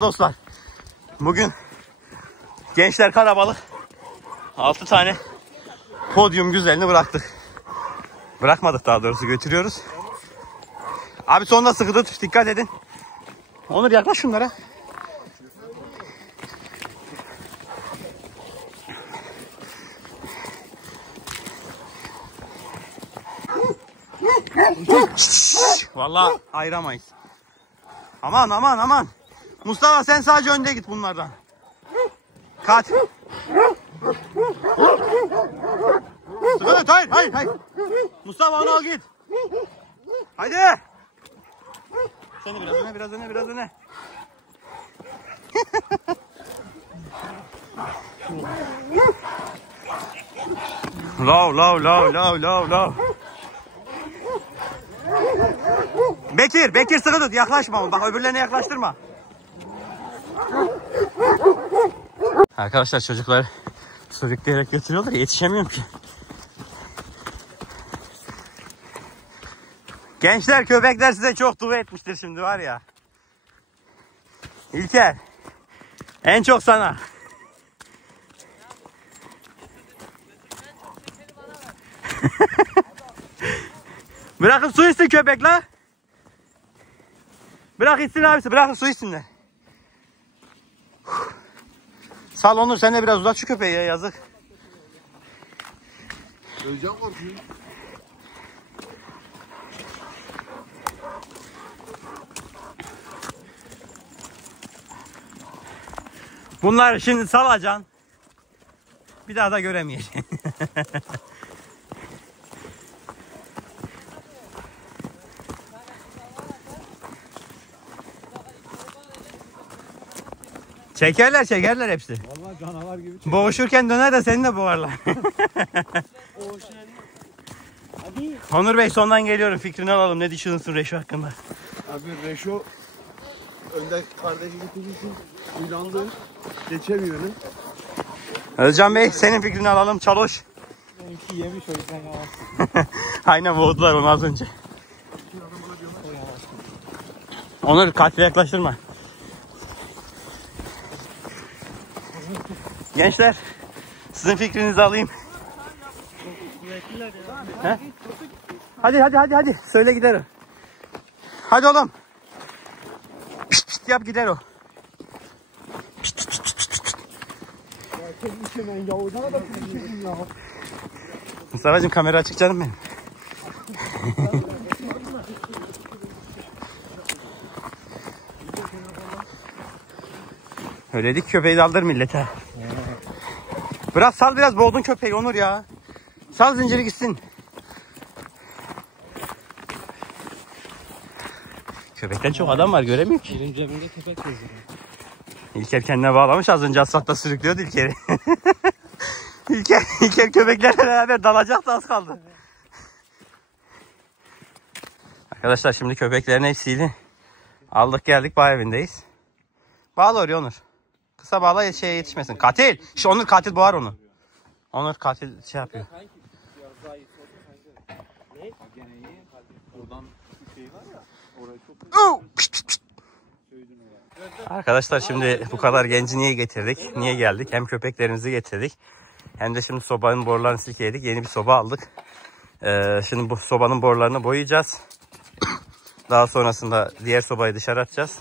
Dostlar, bugün Gençler Karabalık 6 tane podyum güzelini bıraktık. Bırakmadık, daha doğrusu götürüyoruz. Abi sonunda sıkı tut, dikkat edin. Onur yaklaş şunlara. Vallahi ayıramayız. Aman aman aman. Mustafa sen sadece önde git bunlardan. Kat. Evet, hayır. Mustafa onu al git. Haydi. Seni biraz öne. Low. Bekir sıkı tut, yaklaşma. Bak öbürlerine yaklaştırma. Arkadaşlar çocuklar sürükleyerek götürüyorlar, yetişemiyorum ki. Gençler, köpekler size çok dua etmiştir şimdi var ya. İlker, en çok sana. Bırakın su içsin köpek la. Bırak içsin abisi, bırakın su içsinler. Sal Onur, sen de biraz uzat şu köpeği ya, yazık. Öleceğim korkuyor. Bunları şimdi salacaksın. Bir daha da göremeyeceksin. Çekerler hepsi. Vallahi canavar gibi çekiyor. Boğuşurken döner de seni de boğarlar. Onur Bey, sondan geliyorum, fikrini alalım. Ne düşünüyorsun Reşo hakkında? Abi Reşo önde kardeşi getirdiği için uylandı. Geçemiyor öyle. Özcan Bey, senin fikrini alalım. Çaloş. Benimki yemiş, o yüzden yavaş. Aynen, boğdular onu az önce. Onur, katile yaklaştırma. Gençler, sizin fikrinizi alayım. He? Hadi. Söyle giderim. Hadi oğlum. Pişt yap, gider o. Mustafa'cığım, kamera açık canım benim. Öyledik, köpeği de aldır millete. Bırak, sal biraz, boğdun köpeği Onur ya. Sal zinciri gitsin. Köpekten çok adam var, göremiyorum ki. Benim cebimde köpek geziyor. İlker kendine bağlamış, az önce asfaltta sürüklüyordu İlker'i. İlker köpeklerle beraber dalacaktı, az kaldı. Arkadaşlar, şimdi köpeklerin hepsiyle aldık geldik, bağ evindeyiz. Bağla oraya Onur. Kısa bağla, şeye yetişmesin. Katil! Onur, katil boğar onu. Onur, katil şey yapıyor. Arkadaşlar, şimdi bu kadar genci niye getirdik? Niye geldik? Hem köpeklerimizi getirdik, hem de şimdi sobanın borularını silkeledik. Yeni bir soba aldık. Şimdi bu sobanın borularını boyayacağız. Daha sonrasında diğer sobayı dışarı atacağız.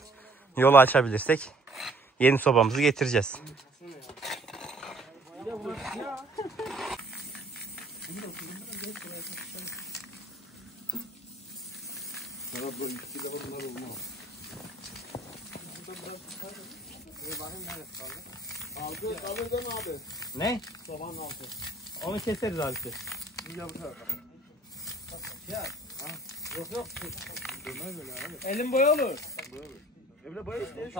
Yolu açabilirsek yeni sobamızı getireceğiz. Alır değil mi abi? Ne? Sobanın altı. Onu keseriz abi. Yok. Elim boya olur. Evle boya işte.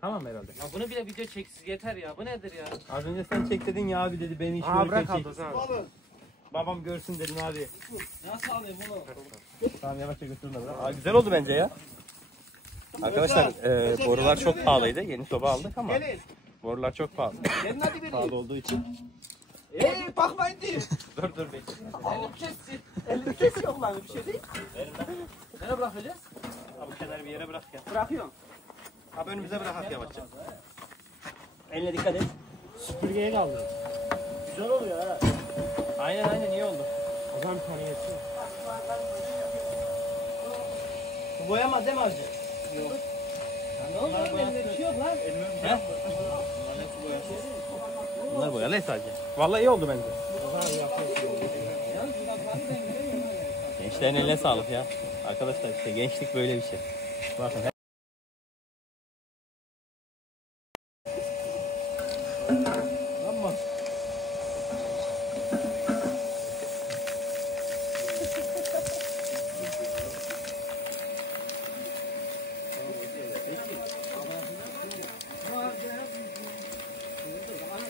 Tamam herhalde. Ya bunu bile video çeksiz yeter ya. Bu nedir ya? Az önce sen çek dedin ya abi, dedi beni hiç görürken çek. Babam görsün dedin abi. Nasıl alayım bunu? Tamam, yavaşça götürün de. Güzel oldu bence ya. Arkadaşlar, borular çok pahalıydı. Yeni soba aldık ama borular çok pahalı. Pahalı olduğu için Bakmayın diye. Dur bekle. Elim kessin. Elim kesiyor lan bir şey değil. Nereye bırakacağız? Abi kenarı bir yere bırak ya. Bırakıyorum. Abi önümüze bırak yavaşça. Eline dikkat et. Süpürgeye kaldı. Güzel oluyor ha. Aynen iyi oldu. O zaman bir tane geçsin. Bu boyamaz değil mi hacı? Yok. Ne oldu lan? Elimde bir şey yok lan. Bunlar boyalı sadece. Vallahi iyi oldu bence. Gençlerin eline sağlık ya. Arkadaşlar işte gençlik böyle bir şey. Bakın.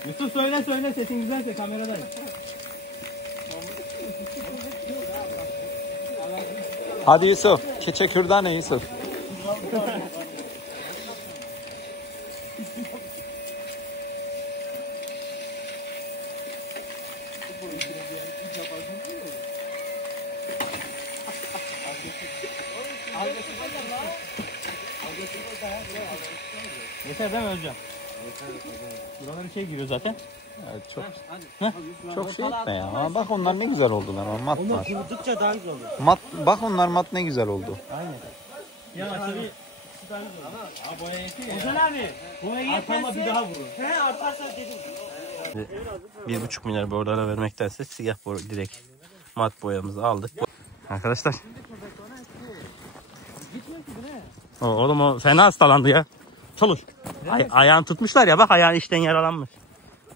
Yusuf söyle sesin güzelse kameradayım. Hadi Yusuf. Keçe kürdane Yusuf. Yeter değil mi Özcan? Buralara bir şey giriyor zaten. Evet, çok şey etme ya. Aa, bak onlar ne güzel oldular. O mat var. Kurdukça daha güzel oluyor. Mat, bak onlar mat ne güzel oldu. Ya tabii. Ama boya yetiyor ya. Güzel abi. Boya yetmezse. Bir daha vurur. He artarsa dedim. 1,5 milyar borlara vermektense siyah direkt mat boyamızı aldık. Arkadaşlar. Oğlum o fena hastalandı ya. Çalış. Ayağını tutmuşlar ya, bak ayağın işten yaralanmış.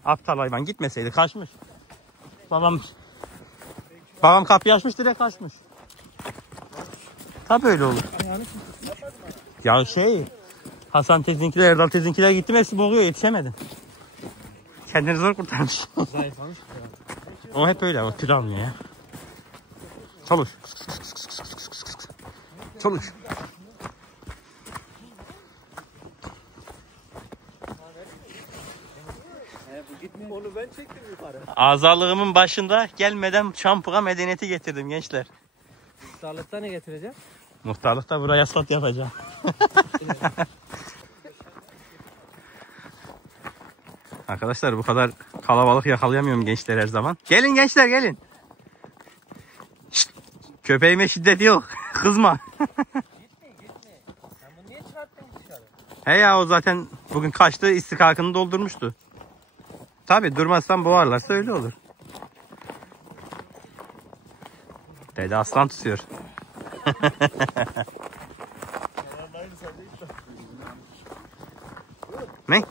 Aptal hayvan, gitmeseydi kaçmış. Babam kapıyı açmış direkt kaçmış. Tabii öyle olur. Ya Hasan tezinkiler, Erdal tezinkiler gittim, hepsi boğuyor, yetişemedi. Kendini zor kurtarmış. O hep öyle, o kilo almıyor ya. Çalış. Çalış. Onu ben çektim yukarı. Azalığımın başında gelmeden şampuğa medeniyeti getirdim gençler. Muhtarlıkta ne getireceğim? Muhtarlıkta buraya asfalt yapacağım. Arkadaşlar bu kadar kalabalık yakalayamıyorum gençler her zaman. Gelin gençler gelin. Şşt, köpeğime şiddet yok. Kızma. Sen bunu niye çıkarttın dışarı? He ya, o zaten bugün kaçtı, istikakını doldurmuştu. Tabi durmazsan boğarlarsa öyle olur. Dede aslan tutuyor. Ne?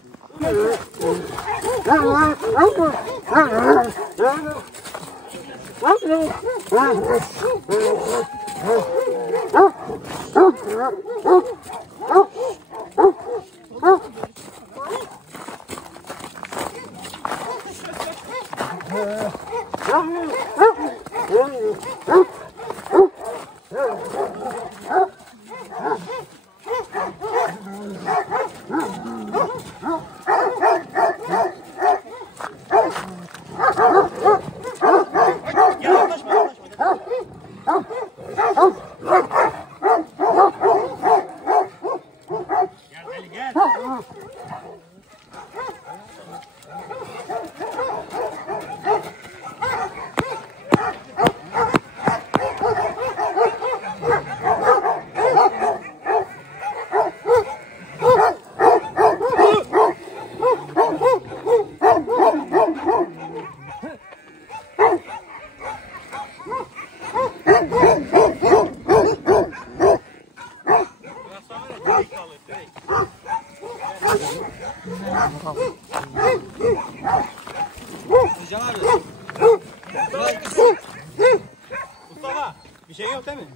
Mustafa, bir şey yok değil mi?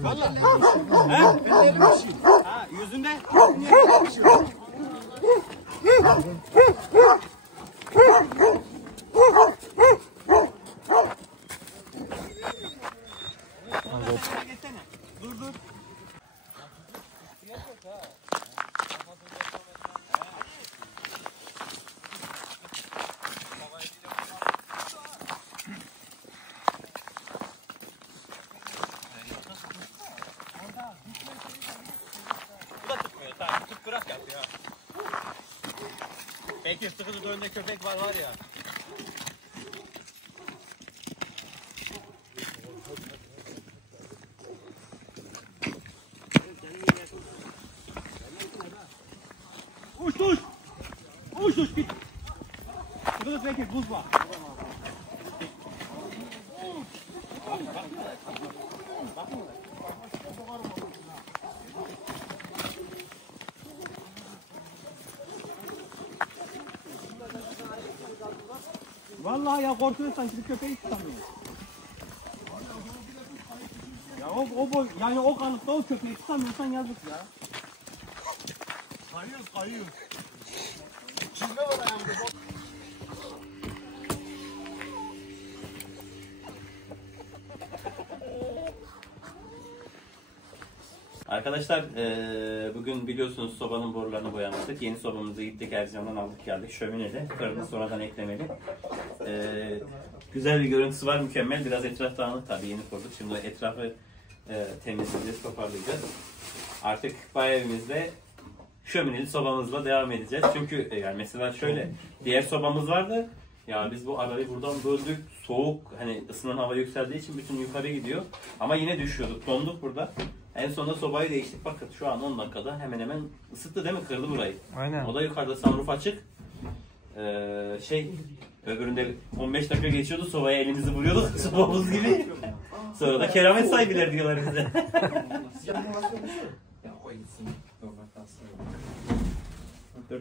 Vallahi ha, yüzünde. Dur dur. Bekir sıkıntı önünde köpek var ya. Uç uç. Uç uç git. Burada Bekir buz var. Vallahi ya korkuyorsan gidip köpeği tutamıyor. Ya o boy yani o kalıpta o köpeği tutamıyorsan yazık ya. Kayıyoruz. Çizme var ayağımda. Arkadaşlar bugün biliyorsunuz sobanın borularını boyamıştık. Yeni sobamızı gittik Erzincan'dan aldık geldik. Şömineli. Fırını sonradan eklemeli. Güzel bir görüntüsü var, mükemmel. Biraz etraf dağınık tabii, yeni kurduk. Şimdi etrafı temizleyeceğiz, toparlayacağız. Artık bayağı evimizde şömineli sobamızla devam edeceğiz. Çünkü yani mesela şöyle diğer sobamız vardı. Ya biz bu arayı buradan böldük. Soğuk, hani ısınan hava yükseldiği için bütün yukarı gidiyor. Ama yine düşüyorduk. Donduk burada. En sonunda sobayı değiştik. Bakın şu an 10 dakikada hemen hemen ısıttı değil mi? Kırdı burayı. Aynen. O da yukarıda, sunroof açık. Öbüründe 15 dakika geçiyordu. Sobaya elimizi vuruyorduk. Sobamız gibi. Sonra da keramet sahibiler diyorlar bize. Ya o gitsin. Dur.